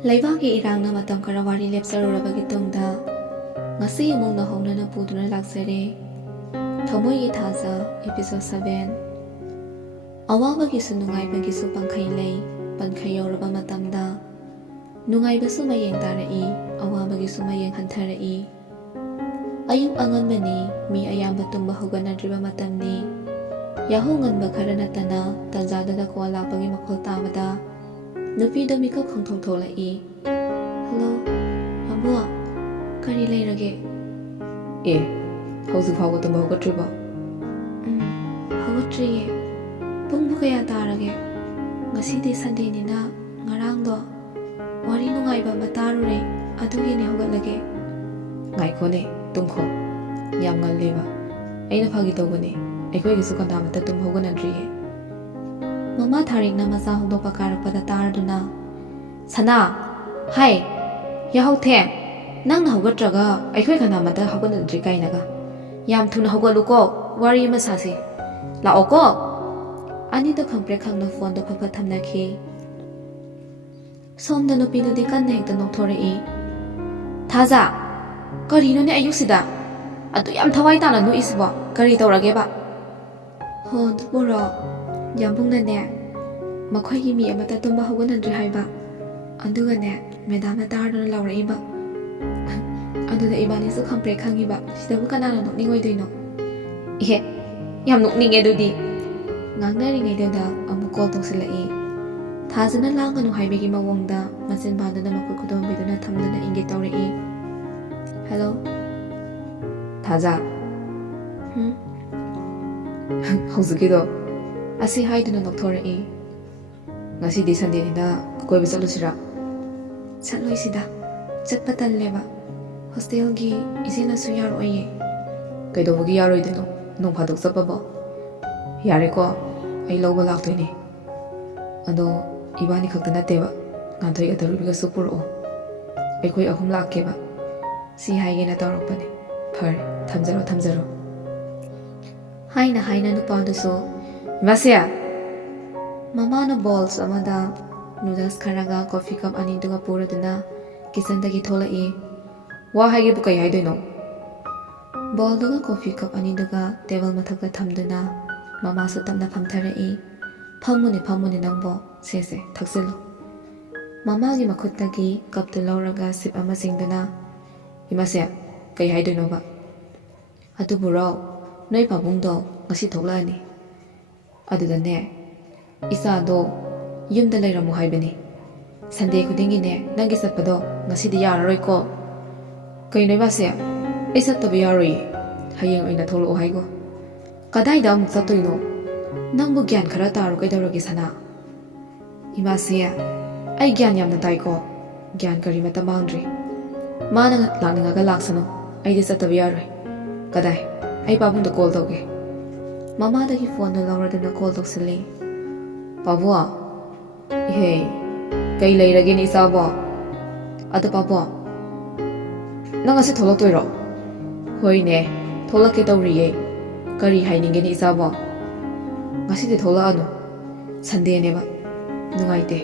ꯂꯩꯕꯥꯛꯀꯤ ꯏꯔꯥꯡꯅ ꯃꯇꯝ ꯈꯔ ꯋꯥꯔꯤ ꯂꯦꯞꯆꯔꯨꯔꯕꯒꯤ ꯇꯨꯡꯗ ꯉꯁꯤ ꯑꯃꯨꯛ ꯅꯧꯍꯧꯅꯅ ꯄꯨꯗꯨꯅ ꯂꯥꯛꯆꯔꯦ ꯊꯃꯣꯏꯒꯤ ꯊꯥꯖ episode 7 ꯑꯋꯥꯕꯒꯤꯁꯨ ꯅꯨꯡꯉꯥꯏꯕꯒꯤꯁꯨ ꯄꯪꯈꯩ ꯂꯩ ꯄꯟꯈꯩ ꯌꯧꯔꯕ ꯃꯇꯝꯗ ꯅꯨꯡꯉꯥꯏꯕꯁꯨ ꯃꯌꯦꯡ ꯇꯥꯔꯛꯏ ꯑꯋꯥꯕꯒꯤꯁꯨ ꯃꯌꯦꯡ ꯍꯟꯊꯔꯛꯏ ꯑꯌꯨꯛ ꯑꯉꯟꯕꯅꯤ ꯃꯤ ꯑꯌꯥꯝꯕ ꯇꯨꯝꯕ ꯍꯧꯒꯠꯅꯗ꯭ꯔꯤꯕ ꯃꯇꯝꯅꯤ ꯌꯥꯍꯧ ꯉꯟꯕ ꯈꯔ ꯅꯠꯇꯅ ꯇꯟꯖꯥꯗꯨꯗ ꯀꯣꯜ ꯂꯥꯛꯄꯒꯤ ꯃꯈꯣꯜ ꯇꯥꯕꯗ ꯅꯨꯄꯤꯗꯣ ꯃꯤꯀꯞ ꯈꯪꯊꯣꯛ ꯊꯣꯛꯂꯛꯏ ꯍꯜꯂꯣ ꯌꯥꯝꯕꯣ ꯀꯔꯤ ꯂꯩꯔꯒꯦ ꯍꯧꯖꯤꯛ ꯐꯥꯎꯕ ꯇꯨꯝꯕ ꯍꯧꯒꯠꯇ꯭ꯔꯤꯕꯣ? ꯍꯧꯒꯠꯇ꯭ꯔꯤꯌꯦ ꯄꯨꯡꯕꯨ ꯀꯌꯥ ꯇꯥꯔꯒꯦ ꯉꯁꯤꯗꯤ ꯁꯟꯗꯦꯅꯤꯅ ꯉꯔꯥꯡꯗꯣ ꯋꯥꯔꯤ ꯅꯨꯡꯉꯥꯏꯕ ꯑꯃ ꯇꯥꯔꯨꯔꯦ ꯑꯗꯨꯒꯤꯅꯦ ꯍꯧꯒꯠꯂꯒꯦ ꯉꯥꯏꯈꯣꯅꯦ ꯇꯨꯝꯈꯣ ꯌꯥꯝ ꯉꯜꯂꯦꯕ ꯑꯩꯅ ꯐꯥꯒꯤ ꯇꯧꯕꯅꯦ ꯑꯩꯈꯣꯏꯒꯤꯁꯨ ꯀꯅꯥꯃꯠꯇ ꯇꯨꯝ ꯍꯧꯒꯠꯅꯗ꯭ꯔꯤꯌꯦ ꯃꯃꯥ ꯊꯥꯔꯤꯛꯅ ꯃꯆꯥ ꯍꯧꯗꯣꯛꯄ ꯀꯥꯔꯛꯄꯗ ꯇꯥꯔꯗꯨꯅ ꯁꯅꯥ ꯍꯥꯏ ꯌꯥꯍꯧ ꯊꯦꯡ ꯅꯪꯅ ꯍꯧꯒꯠꯇ꯭ꯔꯒ ꯑꯩꯈꯣꯏ ꯀꯅꯥꯃꯠꯇ ꯍꯧꯒꯠꯅꯗ꯭ꯔꯤ ꯀꯥꯏꯅꯒ ꯌꯥꯝ ꯊꯨꯅ ꯍꯧꯒꯠꯂꯨꯀꯣ ꯋꯥꯔꯤ ꯑꯃ ꯁꯥꯁꯤ ꯂꯥꯛꯑꯣꯀꯣ ꯑꯅꯤꯗꯣ ꯈꯪꯄ꯭ꯔꯦꯛ ꯈꯪꯅ ꯐꯣꯟꯗꯣ ꯐꯠ ꯊꯝꯅꯈꯤ ꯁꯣꯝꯗ ꯅꯨꯄꯤꯗꯨꯗꯤ ꯀꯟꯅ ꯍꯦꯛꯇ ꯅꯣꯛꯊꯣꯔꯛꯏ ꯊꯥꯖ ꯀꯔꯤꯅꯣꯅꯦ ꯑꯌꯨꯛꯁꯤꯗ ꯑꯗꯨ ꯌꯥꯝ ꯊꯋꯥꯏ ꯇꯥꯅ ꯅꯣꯛꯏꯁꯤꯕꯣ ꯀꯔꯤ ꯇꯧꯔꯒꯦꯕ ꯍꯣ ꯑꯗꯨꯕꯨꯔꯣ ꯌꯥꯝꯕꯨꯡꯅꯅꯦ ꯃꯈꯣꯏꯒꯤ ꯃꯤ ꯑꯃꯠꯇ ꯇꯨꯝꯕ ꯍꯧꯒꯠꯅꯗ꯭ꯔꯤ ꯍꯥꯏꯕ ꯑꯗꯨꯒꯅꯦ ꯃꯦꯗꯥꯝꯅ ꯇꯥꯔꯗꯨꯅ ꯂꯥꯎꯔꯛꯏꯕ ꯑꯗꯨꯗ ꯏꯕꯥꯅꯤꯁꯨ ꯈꯪꯄ꯭ꯔꯦꯛ ꯈꯪꯉꯤꯕ ꯁꯤꯗꯕꯨ ꯀꯅꯥꯅ ꯅꯣꯛꯅꯤꯡꯉꯣꯏꯗꯣꯏꯅꯣ ꯌꯥꯝ ꯅꯣꯛꯅꯤꯡꯉꯦ ꯑꯗꯨꯗꯤ ꯉꯥꯡꯅꯔꯤꯉꯩꯗꯨꯗ ꯑꯃꯨꯛ ꯀꯣꯜ ꯇꯧꯁꯤꯜꯂꯛꯏ ꯊꯥꯖꯅ ꯂꯥꯡꯒꯅꯨ ꯍꯥꯏꯕꯒꯤ ꯃꯑꯣꯡꯗ ꯃꯆꯤꯟꯕꯥꯟꯗꯨꯅ ꯃꯈꯨꯠ ꯈꯨꯗꯣꯝꯕꯤꯗꯨꯅ ꯊꯝꯗꯨꯅ ꯏꯪꯒꯤꯠ ꯇꯧꯔꯛꯏ ꯍꯜꯂꯣ ꯊꯥꯖ ꯍꯧꯖꯤꯛꯀꯤꯗꯣ ꯑꯁꯤ ꯍꯥꯏꯗꯨꯅ ꯅꯣꯛꯊꯣꯔꯛꯏ ꯉꯁꯤꯗꯤ ꯁꯟꯗꯦꯅꯤꯅ ꯀꯣꯏꯕ ꯆꯠꯂꯨꯁꯤꯔꯥ? ꯆꯠꯂꯣꯏꯁꯤꯗ ꯆꯠꯄ ꯇꯜꯂꯦꯕ ꯍꯣꯁꯇꯦꯜꯒꯤ ꯏꯆꯦꯅꯁꯨ ꯌꯥꯔꯣꯏꯌꯦ ꯀꯩꯗꯧꯕꯒꯤ ꯌꯥꯔꯣꯏꯗꯣꯏꯅꯣ ꯅꯣꯡ ꯐꯥꯗꯣꯛ ꯆꯠꯄꯕꯣ ꯌꯥꯔꯦꯀꯣ ꯑꯩ ꯂꯧꯕ ꯂꯥꯛꯇꯣꯏꯅꯦ ꯑꯗꯣ ꯏꯕꯥꯅꯤ ꯈꯛꯇ ꯅꯠꯇꯦꯕ ꯉꯥꯟꯊꯣꯏꯒ ꯇꯔꯨꯕꯤꯒꯁꯨ ꯄꯨꯔꯛꯑꯣ ꯑꯩꯈꯣꯏ 3 ꯂꯥꯛꯀꯦꯕ ꯁꯤ ꯍꯥꯏꯒꯦꯅ ꯇꯧꯔꯛꯄꯅꯦ ꯐꯔꯦ ꯊꯝꯖꯔꯣ ꯍꯥꯏꯅ ꯍꯥꯏꯅ ꯅꯨꯄꯥꯗꯨꯁꯨ ꯏꯃꯥꯁꯤꯌꯥ ꯃꯃꯥꯅ ꯕꯣꯜꯁ ꯑꯃꯗ ꯅꯨꯗꯜꯁ ꯈꯔꯒ ꯀꯣꯐꯤ ꯀꯞ ꯑꯅꯤꯗꯨꯒ ꯄꯨꯔꯗꯨꯅ ꯀꯤꯆꯟꯗꯒꯤ ꯊꯣꯛꯂꯛꯏ ꯋꯥ ꯍꯥꯏꯒꯦꯕꯨ ꯀꯩ ꯍꯥꯏꯗꯣꯏꯅꯣ? ꯕꯣꯜꯗꯨꯒ ꯀꯣꯐꯤ ꯀꯞ ꯑꯅꯤꯗꯨꯒ ꯇꯦꯕꯜ ꯃꯊꯛꯇ ꯊꯝꯗꯨꯅ ꯃꯃꯥꯁꯨ ꯇꯞꯅ ꯐꯝꯊꯔꯛꯏ ꯐꯝꯃꯨꯅꯦ ꯅꯪꯕꯣ ꯁꯦ ꯊꯛꯆꯤꯜꯂꯨ ꯃꯃꯥꯒꯤ ꯃꯈꯨꯠꯇꯒꯤ ꯀꯞꯇꯨ ꯂꯧꯔꯒ ꯁꯤꯞ ꯑꯃ ꯆꯤꯡꯗꯨꯅ ꯏꯃꯥꯁꯤꯌꯥ ꯀꯩ ꯍꯥꯏꯗꯣꯏꯅꯣꯕ? ꯑꯗꯨꯕꯨꯔꯣ ꯅꯣꯏ ꯄꯥꯕꯨꯡꯗꯣ ꯉꯁꯤ ꯊꯣꯛꯂꯛꯑꯅꯤ ꯑꯗꯨꯗꯅꯦ ꯏꯆꯥꯗꯣ ꯌꯨꯝꯗ ꯂꯩꯔꯝꯃꯨ ꯍꯥꯏꯕꯅꯤ ꯁꯟꯗꯦ ꯈꯨꯗꯤꯡꯒꯤꯅꯦ ꯅꯪꯒꯤ ꯆꯠꯄꯗꯣ ꯉꯁꯤꯗꯤ ꯌꯥꯔꯔꯣꯏꯀꯣ ꯀꯩꯅꯣ ꯏꯃꯥꯁꯤꯌꯥ ꯑꯩ ꯆꯠꯇꯕ ꯌꯥꯔꯣꯏꯌꯦ ꯍꯌꯦꯡ ꯑꯣꯏꯅ ꯊꯣꯛꯂꯛꯑꯣ ꯍꯥꯏꯒꯣ ꯀꯗꯥꯏꯗ ꯑꯃꯨꯛ ꯆꯠꯇꯣꯏꯅೋ ꯅꯪꯕꯨ ꯒ꯭ꯌꯥꯟ ꯈꯔ ꯇꯥꯔꯣ ꯀꯩꯗꯧꯔꯒꯦ ꯁꯅꯥ ꯏꯃꯥꯁꯤꯌꯥ ꯑꯩ ꯒ꯭ꯌꯥꯟ ꯌꯥꯝꯅ ꯇꯥꯏꯀꯣ ꯒ꯭ꯌꯥꯟ ꯀꯔꯤꯃꯠꯇ ꯃꯥꯡꯗ꯭ꯔꯤ ꯃꯥꯅ ꯂꯥꯛꯅꯤꯡꯉꯒ ꯂꯥꯛꯁꯅꯨ ꯑꯩꯗꯤ ꯆꯠꯇꯕ ꯌꯥꯔꯣꯏ ꯀꯗꯥꯏ ꯑꯩ ꯄꯥꯕꯨꯡꯗ ꯀꯣꯜ ꯇꯧꯒꯦ ꯃꯃꯥꯗꯒꯤ ꯐꯣꯟꯗꯨ ꯂꯧꯔꯗꯨꯅ ꯀꯣꯜ ꯇꯧꯁꯤꯜꯂꯤ ꯄꯥꯕꯨꯡ ꯏꯍꯦ ꯀꯩ ꯂꯩꯔꯒꯦꯅꯦ ꯏꯆꯥꯕꯣ ꯑꯗꯣ ꯄꯥꯕꯨꯡ ꯅꯪ ꯉꯁꯤ ꯊꯣꯛꯂꯛꯇꯣꯏꯔꯣ? ꯍꯣꯏꯅꯦ ꯊꯣꯛꯂꯛꯀꯦ ꯇꯧꯔꯤꯌꯦ ꯀꯔꯤ ꯍꯥꯏꯅꯤꯡꯒꯦꯅꯦ ꯏꯆꯥꯕꯣ? ꯉꯁꯤꯗꯤ ꯊꯣꯛꯂꯛꯑꯅꯨ ꯁꯟꯗꯦꯅꯦꯕ ꯅꯨꯡꯉꯥꯏꯇꯦ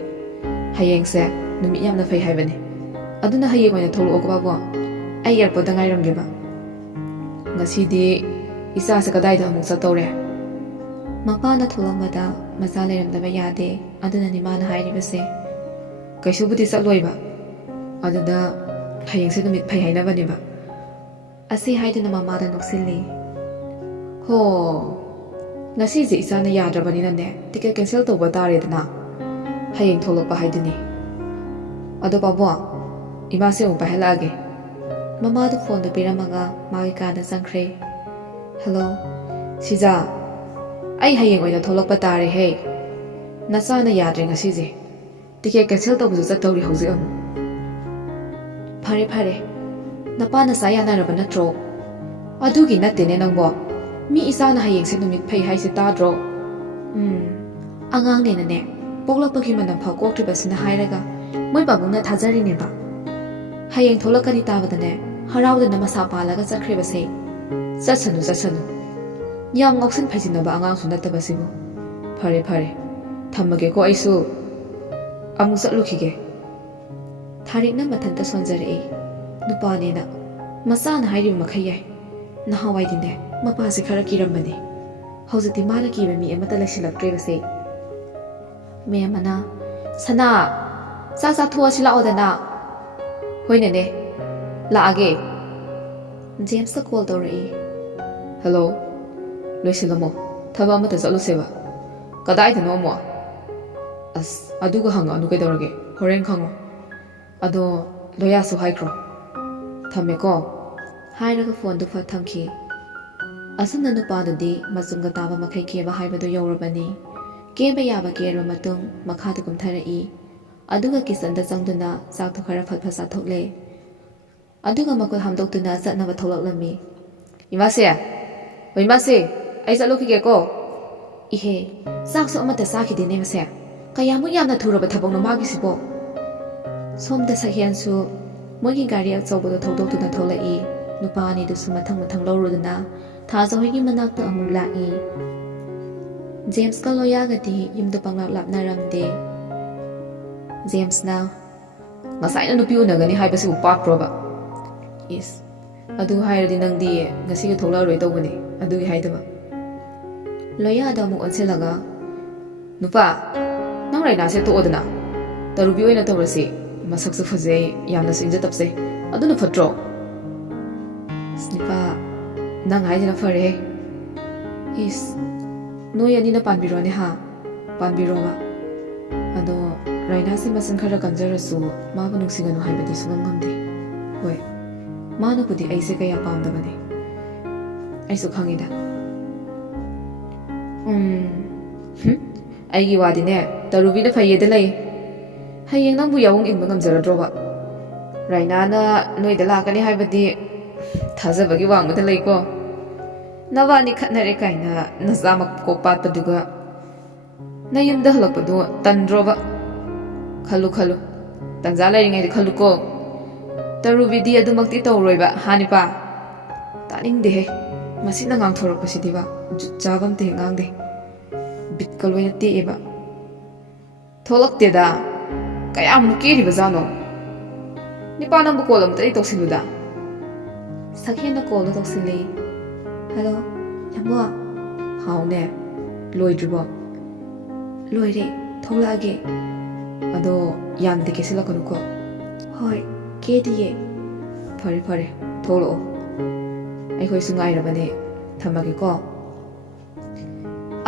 ꯍꯌꯦꯡꯁꯦ ꯅꯨꯃꯤꯠ ꯌꯥꯝꯅ ꯐꯩ ꯍꯥꯏꯕꯅꯦ ꯑꯗꯨꯅ ꯍꯌꯦꯡ ꯑꯣꯏꯅ ꯊꯣꯛꯂꯛꯑꯣꯀꯣ ꯄꯥꯕꯨꯡ ꯑꯩ ꯑꯦꯌꯥꯔꯄꯣꯔꯠꯇ ꯉꯥꯏꯔꯝꯒꯦꯕ ꯉꯁꯤꯗꯤ ꯏꯆꯥꯁꯦ ꯀꯗꯥꯏꯗ ꯑꯃꯨꯛ ꯆꯠꯇꯧꯔꯦ? ꯃꯄꯥꯅ ꯊꯣꯛꯂꯛꯄꯗ ꯃꯆꯥ ꯂꯩꯔꯝꯗꯕ ꯌꯥꯗꯦ ꯑꯗꯨꯅꯅꯤ ꯃꯥꯅ ꯍꯥꯏꯔꯤꯕꯁꯦ ꯀꯩꯁꯨꯕꯨꯗꯤ ꯆꯠꯂꯣꯏꯕ ꯑꯗꯨꯗ ꯍꯌꯦꯡꯁꯦ ꯅꯨꯃꯤꯠ ꯐꯩ ꯍꯥꯏꯅꯕꯅꯦꯕ ꯑꯁꯤ ꯍꯥꯏꯗꯨꯅ ꯃꯃꯥꯗ ꯅꯣꯛꯁꯤꯜꯂꯤ ꯍꯣ ꯉꯁꯤꯁꯦ ꯏꯆꯥꯅ ꯌꯥꯗ꯭ꯔꯕꯅꯤꯅꯅꯦ ꯇꯤꯀꯦꯠ ꯀꯦꯟꯁꯦꯜ ꯇꯧꯕ ꯇꯥꯔꯦꯗꯅ ꯍꯌꯦꯡ ꯊꯣꯛꯂꯛꯄ ꯍꯥꯏꯗꯨꯅꯤ ꯑꯗꯣ ꯄꯥꯕꯨꯡ ꯏꯃꯥꯁꯦ ꯑꯃꯨꯛ ꯄꯥꯏꯍꯜꯂꯛꯑꯒꯦ ꯃꯃꯥꯗꯨ ꯐꯣꯟꯗꯨ ꯄꯤꯔꯝꯃꯒ ꯃꯥꯒꯤ ꯀꯥꯗ ꯆꯪꯈ꯭ꯔꯦ ꯍꯜꯂꯣ ꯁꯤꯖꯥ ꯑꯩ ꯍꯌꯦꯡ ꯑꯣꯏꯅ ꯊꯣꯛꯂꯛꯄ ꯇꯥꯔꯦꯍꯦ ꯅꯆꯥꯅ ꯌꯥꯗ꯭ꯔꯦ ꯉꯁꯤꯁꯦ ꯇꯤꯀꯦꯠ ꯀꯦꯟꯁꯦꯜ ꯇꯧꯕꯁꯨ ꯆꯠꯇꯧꯔꯤ ꯍꯧꯖꯤꯛ ꯑꯃꯨꯛ ꯐꯔꯦ ꯅꯄꯥ ꯅꯆꯥ ꯌꯥꯅꯔꯕ ꯅꯠꯇ꯭ꯔꯣ? ꯑꯗꯨꯒꯤ ꯅꯠꯇꯦꯅꯦ ꯅꯪꯕꯣ ꯃꯤ ꯏꯆꯥꯅ ꯍꯌꯦꯡꯁꯦ ꯅꯨꯃꯤꯠ ꯐꯩ ꯍꯥꯏꯁꯦ ꯇꯥꯗ꯭ꯔꯣ? ꯑꯉꯥꯡꯅꯦꯅꯅꯦ ꯄꯣꯛꯂꯛꯄꯒꯤ ꯃꯅꯝ ꯐꯥꯎ ꯀꯣꯛꯇ꯭ꯔꯤꯕꯁꯤꯅ ꯍꯥꯏꯔꯒ ꯃꯣꯏ ꯄꯥꯕꯨꯡꯅ ꯊꯥꯖꯔꯤꯅꯦꯕ ꯍꯌꯦꯡ ꯊꯣꯛꯂꯛꯀꯅꯤ ꯇꯥꯕꯗꯅꯦ ꯍꯔꯥꯎꯗꯅ ꯃꯁꯥ ꯄꯥꯜꯂꯒ ꯆꯠꯈ꯭ꯔꯤꯕꯁꯦ ꯆꯠꯁꯅꯨ ꯌꯥꯝ ꯉꯥꯎꯁꯤꯟ ꯐꯩꯖꯤꯟꯅꯕ ꯑꯉꯥꯡꯁꯨ ꯅꯠꯇꯕꯁꯤꯕꯨ ꯐꯔꯦ ꯊꯝꯃꯒꯦꯀꯣ ꯑꯩꯁꯨ ꯑꯃꯨꯛ ꯆꯠꯂꯨꯈꯤꯒꯦ ꯊꯥꯔꯤꯛꯅ ꯃꯊꯟꯇ ꯁꯣꯟꯖꯔꯛꯏ ꯅꯨꯄꯥꯅꯦꯅ ꯃꯆꯥꯅ ꯍꯥꯏꯔꯤꯕ ꯃꯈꯩ ꯌꯥꯏ ꯅꯍꯥꯟꯋꯥꯏꯗꯤꯅꯦ ꯃꯄꯥꯁꯦ ꯈꯔ ꯀꯤꯔꯝꯕꯅꯤ ꯍꯧꯖꯤꯛꯇꯤ ꯃꯥꯅ ꯀꯤꯕ ꯃꯤ ꯑꯃꯠꯇ ꯂꯩꯁꯤꯜꯂꯛꯇ꯭ꯔꯦꯕꯁꯦ ꯃꯦꯝ ꯑꯃꯅ ꯁꯅꯥ ꯆꯥꯛ ꯆꯥꯊꯣꯛꯑꯁꯤ ꯂꯥꯛꯑꯣꯗꯅ ꯍꯣꯏꯅꯦꯅꯦ ꯂꯥꯛꯑꯒꯦ ꯖꯦꯝꯁꯇ ꯀꯣꯜ ꯇꯧꯔꯛꯏ ꯍꯜꯂꯣ ꯂꯣꯏꯁꯤꯜꯂꯝꯃꯣ ꯊꯕꯛ ꯑꯃꯇ ꯆꯠꯂꯨꯁꯦꯕ ꯀꯗꯥꯏꯗꯅꯣ ꯑꯃꯨꯛ ꯑꯁ ꯑꯗꯨꯒ ꯍꯪꯉꯛꯑꯅꯨ ꯀꯩꯗꯧꯔꯒꯦ ꯍꯣꯔꯦꯟ ꯈꯪꯉꯣ ꯑꯗꯣ ꯂꯣꯌꯥꯁꯨ ꯍꯥꯏꯈ꯭ꯔꯣ ꯊꯝꯃꯦꯀꯣ ꯍꯥꯏꯔꯒ ꯐꯣꯟꯗꯨ ꯐꯠ ꯊꯝꯈꯤ ꯑꯁꯨꯝꯅ ꯅꯨꯄꯥꯗꯨꯗꯤ ꯃꯆꯨꯝꯒ ꯇꯥꯕ ꯃꯈꯩ ꯀꯦꯕ ꯍꯥꯏꯕꯗꯨ ꯌꯧꯔꯕꯅꯤ ꯀꯦꯕ ꯌꯥꯕ ꯀꯦꯔꯕ ꯃꯇꯨꯡ ꯃꯈꯥꯗ ꯀꯨꯝꯊꯔꯛꯏ ꯑꯗꯨꯒ ꯀꯤꯆꯟꯗ ꯆꯪꯗꯨꯅ ꯆꯥꯛꯇꯨ ꯈꯔ ꯐꯠ ꯐꯠ ꯆꯥꯊꯣꯛꯂꯦ ꯑꯗꯨꯒ ꯃꯈꯨꯠ ꯍꯥꯝꯗꯣꯛꯇꯨꯅ ꯆꯠꯅꯕ ꯊꯣꯛꯂꯛꯂꯝꯃꯤ ꯏꯃꯥꯁꯦ ꯍꯣꯏ ꯏꯃꯥꯁꯦ ꯑꯩ ꯆꯠꯂꯨꯈꯤꯒꯦꯀꯣ ꯏꯍꯦ ꯆꯥꯛꯁꯨ ꯑꯃꯠꯇ ꯆꯥꯈꯤꯗꯦꯅꯦ ꯃꯁꯦ ꯀꯌꯥꯃꯨꯛ ꯌꯥꯝꯅ ꯊꯨꯔꯕ ꯊꯕꯛꯅꯣ ꯃꯥꯒꯤꯁꯤꯕꯣ ꯁꯣꯝꯗ ꯁꯛꯍꯦꯟꯁꯨ ꯃꯣꯏꯒꯤ ꯒꯥꯔꯤ ꯑꯆꯧꯕꯗꯣ ꯊꯧꯗꯣꯛꯇꯨꯅ ꯊꯣꯛꯂꯛꯏ ꯅꯨꯄꯥ ꯑꯅꯤꯗꯨꯁꯨ ꯃꯊꯪ ꯃꯊꯪ ꯂꯧꯔꯨꯗꯨꯅ ꯊꯥꯖꯍꯣꯏꯒꯤ ꯃꯅꯥꯛꯇ ꯑꯃꯨꯛ ꯂꯥꯛꯏ ꯖꯦꯝꯁꯀ ꯂꯣꯌꯥꯒꯗꯤ ꯌꯨꯝꯗ ꯄꯪꯂꯥꯞ ꯂꯥꯞꯅꯔꯝꯗꯦ ꯖꯦꯝꯁꯅ ꯉꯁꯥꯏꯅ ꯅꯨꯄꯤ ꯎꯅꯒꯅꯤ ꯍꯥꯏꯕꯁꯤꯕꯨ ꯄꯥꯛꯄ꯭ꯔꯣꯕ ꯏꯁ ꯑꯗꯨ ꯍꯥꯏꯔꯗꯤ ꯅꯪꯗꯤ ꯉꯁꯤꯒ ꯊꯣꯛꯂꯛꯑꯔꯣꯏ ꯇꯧꯕꯅꯤ ꯑꯗꯨꯒꯤ ꯍꯥꯏꯗꯕ ꯂꯣꯌꯥꯗ ꯑꯃꯨꯛ ꯑꯣꯟꯁꯤꯜꯂꯒ ꯅꯨꯄꯥ ꯅꯪ ꯔꯥꯏꯅꯥꯁꯦ ꯇꯣꯛꯑꯣꯗꯅ ꯇꯔꯨꯕꯤ ꯑꯣꯏꯅ ꯇꯧꯔꯁꯤ ꯃꯁꯛꯁꯨ ꯐꯖꯩ ꯌꯥꯝꯅꯁꯨ ꯏꯪꯖ ꯇꯞꯆꯩ ꯑꯗꯨꯅ ꯐꯠꯇ꯭ꯔꯣ ꯅꯨꯄꯥ ꯅꯪ ꯍꯥꯏꯁꯤꯅ ꯐꯔꯦ ꯏꯁ ꯅꯣꯏ ꯑꯅꯤꯅ ꯄꯥꯟꯕꯤꯔꯣꯅꯦ ꯍꯥ ꯄꯥꯟꯕꯤꯔꯣꯕ ꯑꯗꯣ ꯔꯥꯏꯅꯥꯁꯦ ꯃꯆꯤꯟ ꯈꯔ ꯀꯟꯖꯔꯁꯨ ꯃꯥꯕꯨ ꯅꯨꯡꯁꯤꯒꯅꯨ ꯍꯥꯏꯕꯗꯤ ꯁꯨꯉꯝ ꯉꯝꯗꯦ ꯍꯣꯏ ꯃꯥꯅꯕꯨꯗꯤ ꯑꯩꯁꯦ ꯀꯌꯥ ꯄꯥꯝꯗꯕꯅꯤ ꯑꯩꯁꯨ ꯈꯪꯉꯤꯗ ꯑꯩꯒꯤ ꯋꯥꯗꯤꯅꯦ ꯇꯔꯨꯕꯤꯅ ꯐꯩꯌꯦꯗ ꯂꯩ ꯍꯌꯦꯡ ꯅꯪꯕꯨ ꯌꯥꯎꯡ ꯏꯟꯕ ꯉꯝꯖꯔꯗ꯭ꯔꯣꯕ ꯔꯥꯏꯅꯥꯅ ꯅꯣꯏꯗ ꯂꯥꯛꯀꯅꯤ ꯍꯥꯏꯕꯗꯤ ꯊꯥꯖꯕꯒꯤ ꯋꯥꯡꯃꯗ ꯂꯩꯀꯣ ꯅꯕꯥꯅꯤ ꯈꯠꯅꯔꯦ ꯀꯥꯏꯅ ꯅꯆꯥ ꯃꯀꯣꯛ ꯄꯥꯠꯄꯗꯨꯒ ꯅꯌꯨꯝꯗ ꯍꯜꯂꯛꯄꯗꯣ ꯇꯟꯗ꯭ꯔꯣꯕ ꯈꯜꯂꯨ ꯈꯜꯂꯨ ꯇꯟꯖꯥ ꯂꯩꯔꯤꯉꯩꯗ ꯈꯜꯂꯨꯀꯣ ꯇꯔꯨꯕꯤꯗꯤ ꯑꯗꯨꯃꯛꯇꯤ ꯇꯧꯔꯣꯏꯕ ꯍꯥꯅꯤꯄꯥ ꯇꯥꯅꯤꯡꯗꯦꯍꯦ ꯃꯁꯤꯅ ꯉꯥꯡꯊꯣꯔꯛꯄꯁꯤꯗꯤꯕ ꯖꯨꯠ ꯆꯥꯕ ꯑꯝꯇ ꯍꯦꯛ ꯉꯥꯡꯗꯦ ꯕꯤꯠꯀ ꯂꯣꯏꯅ ꯇꯦꯛꯑꯦꯕ ꯊꯣꯛꯂꯛꯇꯦꯗ ꯀꯌꯥꯃꯨꯛ ꯀꯦꯔꯤꯕꯖꯥꯠꯅꯣ ꯅꯤꯄꯥ ꯅꯪꯕꯨ ꯀꯣꯜ ꯑꯃꯨꯛꯇꯗꯤ ꯇꯧꯁꯤꯜꯂꯨꯗ ꯁꯛꯍꯦꯟꯅ ꯀꯣꯜꯗꯣ ꯇꯧꯁꯤꯜꯂꯤ ꯍꯜꯂꯣ ꯌꯥꯝꯕꯣ ꯍꯥꯎꯅꯦ ꯂꯣꯏꯗ꯭ꯔꯤꯕꯣ ꯂꯣꯏꯔꯦ ꯊꯣꯛꯂꯛꯑꯒꯦ ꯑꯗꯣ ꯌꯥꯝꯅꯗꯤ ꯀꯦꯁꯤꯜꯂꯛꯀꯅꯨꯀꯣ ꯍꯣꯏ ꯀꯦꯗꯤꯌꯦ ꯐꯔꯦ ꯐꯔꯦ ꯊꯣꯛꯂꯛꯑꯣ ꯑꯩꯈꯣꯏꯁꯨ ꯉꯥꯏꯔꯕꯅꯦ ꯊꯝꯃꯒꯦꯀꯣ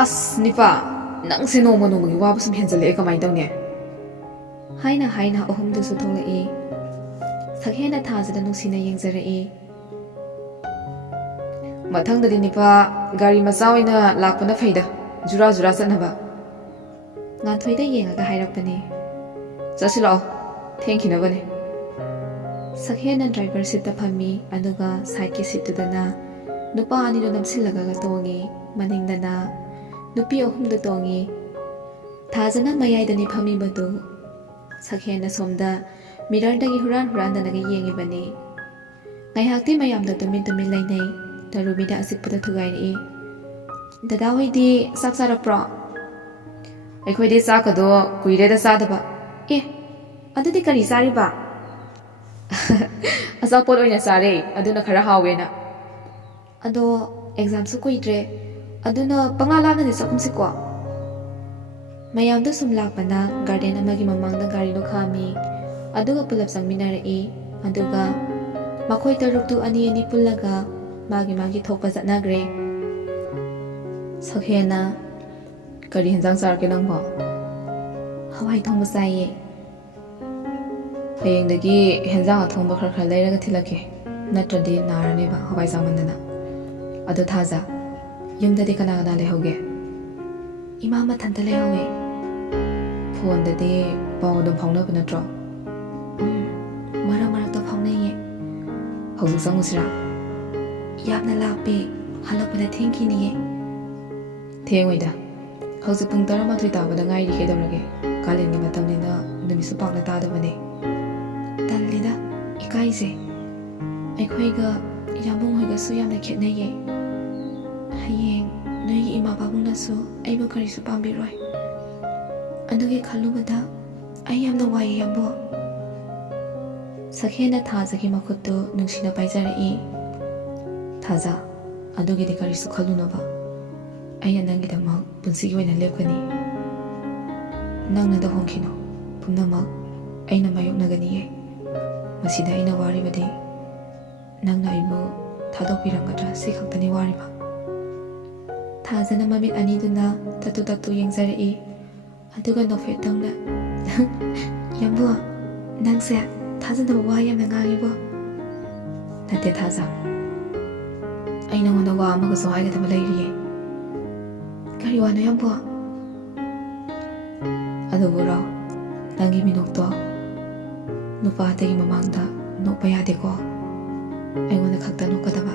ꯑꯁ ꯅꯤꯄꯥ ꯅꯪꯁꯦ ꯅꯣꯡꯃ ꯅꯣꯡꯃꯒꯤ ꯋꯥꯕ ꯁꯨꯝ ꯍꯦꯟꯖꯜꯂꯛꯑꯦ ꯀꯃꯥꯏꯅ ꯇꯧꯅꯤ ꯍꯥꯏꯅ ꯍꯥꯏꯅ ꯑꯍꯨꯝꯗꯨꯁꯨ ꯊꯣꯛꯂꯛꯏ ꯁꯛꯍꯦꯟꯅ ꯊꯥꯖꯗ ꯅꯨꯡꯁꯤꯅ ꯌꯦꯡꯖꯔꯛꯏ ꯃꯊꯪꯗꯗꯤ ꯅꯤꯄꯥ ꯒꯥꯔꯤ ꯃꯆꯥ ꯑꯣꯏꯅ ꯂꯥꯛꯄꯅ ꯐꯩꯗ ꯖꯨꯔꯥ ꯖꯨꯔꯥ ꯆꯠꯅꯕ ꯉꯥꯟꯊꯣꯏꯗ ꯌꯦꯡꯉꯒ ꯍꯥꯏꯔꯛꯄꯅꯤ ꯆꯠꯁꯤ ꯂꯥꯛꯑꯣ ꯊꯦꯡꯈꯤꯅꯕꯅꯦ ꯁꯛꯍꯦꯟꯅ ꯗ꯭ꯔꯥꯏꯚꯔ ꯁꯤꯠꯇ ꯐꯝꯃꯤ ꯑꯗꯨꯒ ꯁꯥꯏꯠꯀꯤ ꯁꯤꯠꯇꯨꯗꯅ ꯅꯨꯄꯥ ꯑꯅꯤꯗꯨ ꯅꯝꯁꯤꯜꯂꯒ ꯇꯣꯡꯉꯤ ꯃꯅꯤꯡꯗꯅ ꯅꯨꯄꯤ ꯑꯍꯨꯝꯗꯨ ꯇꯣꯡꯉꯤ ꯊꯥꯖꯅ ꯃꯌꯥꯏꯗꯅꯤ ꯐꯝꯃꯤꯕꯗꯨ ꯁꯛꯍꯦꯟꯅ ꯁꯣꯝꯗ ꯃꯤꯔꯔꯗꯒꯤ ꯍꯨꯔꯥꯟꯗꯅꯒ ꯌꯦꯡꯉꯤꯕꯅꯤ ꯉꯥꯏꯍꯥꯛꯇꯤ ꯃꯌꯥꯝꯗ ꯇꯨꯃꯤꯟ ꯇꯨꯃꯤꯟ ꯂꯩꯅꯩ ꯇꯔꯨꯕꯤꯗ ꯑꯆꯤꯛꯄꯗ ꯊꯨꯒꯥꯏꯔꯛꯏ ꯗꯗꯥ ꯍꯣꯏꯗꯤ ꯆꯥꯛ ꯆꯥꯔꯛꯄ꯭ꯔꯣ ꯑꯩꯈꯣꯏꯗꯤ ꯆꯥꯛꯀꯗꯣ ꯀꯨꯏꯔꯦꯗ ꯆꯥꯗꯕ ꯑꯦ ꯑꯗꯨꯗꯤ ꯀꯔꯤ ꯆꯥꯔꯤꯕ ꯑꯆꯥꯄꯣꯠ ꯑꯣꯏꯅ ꯆꯥꯔꯦ ꯑꯗꯨꯅ ꯈꯔ ꯍꯥꯎꯋꯦꯅ ꯑꯗꯣ ꯑꯦꯛꯖꯥꯝꯁꯨ ꯀꯨꯏꯗ꯭ꯔꯦ ꯑꯗꯨꯅ ꯄꯪꯂꯥ ꯂꯥꯞꯅꯗꯤ ꯆꯠꯀꯨꯝꯁꯤꯀꯣ ꯃꯌꯥꯝꯗꯣ ꯁꯨꯝ ꯂꯥꯛꯄꯅ ꯒꯥꯔꯗꯦꯟ ꯑꯃꯒꯤ ꯃꯃꯥꯡꯗ ꯒꯥꯔꯤꯗꯣ ꯈꯥꯝꯃꯤ ꯑꯗꯨꯒ ꯄꯨꯂꯞ ꯆꯪꯃꯤꯟꯅꯔꯛꯏ ꯑꯗꯨꯒ ꯃꯈꯣꯏ ꯇꯔꯨꯛꯇꯨ ꯑꯅꯤ ꯑꯅꯤ ꯄꯨꯜꯂꯒ ꯃꯥꯒꯤ ꯃꯥꯒꯤ ꯊꯣꯛꯄ ꯆꯠꯅꯈ꯭ꯔꯦ ꯁꯛꯍꯦꯟꯅ ꯀꯔꯤ ꯍꯦꯟꯖꯥꯡ ꯆꯥꯔꯛꯀꯦ ꯅꯪꯕꯣ ꯍꯋꯥꯏ ꯊꯣꯡꯕ ꯆꯥꯏꯌꯦ ꯍꯌꯦꯡꯗꯒꯤ ꯍꯦꯟꯖꯥꯡ ꯑꯊꯣꯡꯕ ꯈꯔ ꯈꯔ ꯂꯩꯔꯒ ꯊꯤꯜꯂꯛꯀꯦ ꯅꯠꯇ꯭ꯔꯗꯤ ꯅꯥꯔꯅꯦꯕ ꯍꯋꯥꯏ ꯆꯥꯃꯟꯗꯅ ꯑꯗꯣ ꯊꯥꯖ ꯌꯨꯝꯗꯗꯤ ꯀꯅꯥ ꯀꯅꯥ ꯂꯩꯍꯧꯒꯦ ꯏꯃꯥ ꯃꯊꯟꯇ ꯂꯩꯍꯧꯋꯦ ꯐꯣꯟꯗꯗꯤ ꯄꯥꯎ ꯑꯗꯨꯝ ꯐꯥꯎꯅꯕ ꯅꯠꯇ꯭ꯔꯣ ꯃꯔꯛ ꯃꯔꯛꯇ ꯐꯥꯎꯅꯩꯌꯦ ꯍꯧꯖꯤꯛ ꯆꯪꯉꯨꯁꯤꯔꯥ ꯌꯥꯝꯅ ꯂꯥꯞꯄꯦ ꯍꯜꯂꯛꯄꯗ ꯊꯦꯡꯈꯤꯅꯤꯌꯦ ꯊꯦꯡꯉꯣꯏꯗ ꯍꯧꯖꯤꯛ ꯄꯨꯡ 12 ꯇꯥꯕꯗ ꯉꯥꯏꯔꯤ ꯀꯩꯗꯧꯔꯒꯦ ꯀꯥꯂꯦꯟꯒꯤ ꯃꯇꯝꯅꯤꯅ ꯅꯨꯃꯤꯠꯁꯨ ꯄꯥꯛꯅ ꯇꯥꯗꯕꯅꯦ ꯇꯜꯂꯤꯗ ꯏꯀꯥꯏꯖꯩ ꯑꯩꯈꯣꯏꯒ ꯌꯥꯝꯕꯨꯡ ꯍꯣꯏꯒꯁꯨ ꯌꯥꯝꯅ ꯈꯦꯠꯅꯩꯌꯦ ꯍꯌꯦꯡ ꯅꯣꯏꯒꯤ ꯏꯃꯥ ꯄꯥꯕꯨꯡꯅꯁꯨ ꯑꯩꯕꯨ ꯀꯔꯤꯁꯨ ꯄꯥꯝꯕꯤꯔꯣꯏ ꯑꯗꯨꯒꯤ ꯈꯜꯂꯨꯕꯗ ꯑꯩ ꯌꯥꯝꯅ ꯋꯥꯏꯌꯦ ꯌꯥꯝꯕꯣ ꯁꯛꯍꯦꯟꯅ ꯊꯥꯖꯒꯤ ꯃꯈꯨꯠꯇꯨ ꯅꯨꯡꯁꯤꯅ ꯄꯥꯏꯖꯔꯛꯏ꯫ ꯊꯥꯖ, ꯑꯗꯨꯒꯤꯗꯤ ꯀꯔꯤꯁꯨ ꯈꯜꯂꯨꯅꯣꯕ, ꯑꯩꯅ ꯅꯪꯒꯤꯗꯃꯛ ꯄꯨꯟꯁꯤꯒꯤ ꯑꯣꯏꯅ ꯂꯦꯞꯀꯅꯤ꯫ ꯅꯪꯅ ꯇꯧꯍꯟꯈꯤꯅꯨ, ꯄꯨꯝꯅꯃꯛ ꯑꯩꯅ ꯃꯥꯌꯣꯛꯅꯒꯅꯤꯌꯦ꯫ ꯃꯁꯤꯗ ꯑꯩꯅ ꯋꯥꯔꯤꯕꯗꯤ ꯅꯪꯅ ꯑꯩꯕꯨ ꯊꯥꯗꯣꯛꯄꯤꯔꯝꯒꯗ꯭ꯔꯥ ꯁꯤ ꯈꯛꯇꯅꯤ ꯋꯥꯔꯤꯕ꯫ ꯊꯥꯖꯅ ꯃꯃꯤꯠ ꯑꯅꯤꯗꯨꯅ ꯇꯠꯇꯨ ꯇꯠꯇꯨ ꯌꯦꯡꯖꯔꯛꯏ, ꯑꯗꯨꯒ ꯅꯣꯛꯐꯦꯠꯇꯧꯅ ꯌꯥꯝꯕꯨ, ꯅꯪꯁꯦ ꯊꯥꯖꯗꯕ ꯋꯥ ꯌꯥꯝꯅ ꯉꯥꯡꯉꯤꯕꯣ? ꯅꯠꯇꯦ ꯊꯥꯖ, ꯑꯩ ꯅꯉꯣꯟꯗ ꯋꯥ ꯑꯃꯒꯁꯨ ꯍꯥꯏꯒꯗꯕ ꯂꯩꯔꯤꯌꯦ꯫ ꯀꯔꯤ ꯋꯥꯅꯣ ꯌꯥꯝꯕꯨ? ꯑꯗꯨꯕꯨꯔꯣ, ꯅꯪꯒꯤ ꯃꯤꯅꯣꯛꯇꯣ ꯅꯨꯄꯥ ꯑꯇꯩꯒꯤ ꯃꯃꯥꯡꯗ ꯅꯣꯛꯄ ꯌꯥꯗꯦꯀꯣ, ꯑꯩꯉꯣꯟꯗ ꯈꯛꯇ ꯅꯣꯛꯀꯗꯕ꯫